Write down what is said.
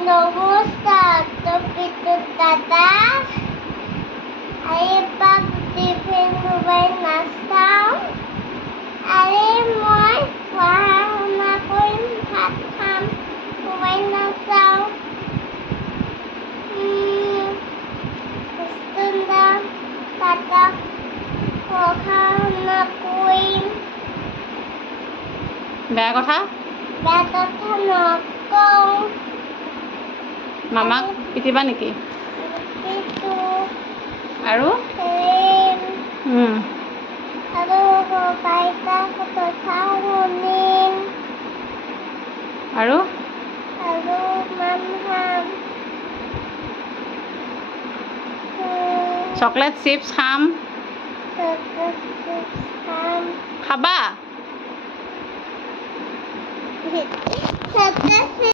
নমস্কাৰ টপিটো দাদা এপাক টিফিন মোবাইল নাচাওঁ আৰে মই পঢ়া শুনা কৰিম ভাত খাম মোবাইল নাচাওঁ দাদা পঢ়া শুনা কৰিম বেয়া কথা নকওঁ মামাক পিটিবা নেকি আৰু আৰু চকলেট চিপছ খাম খাবা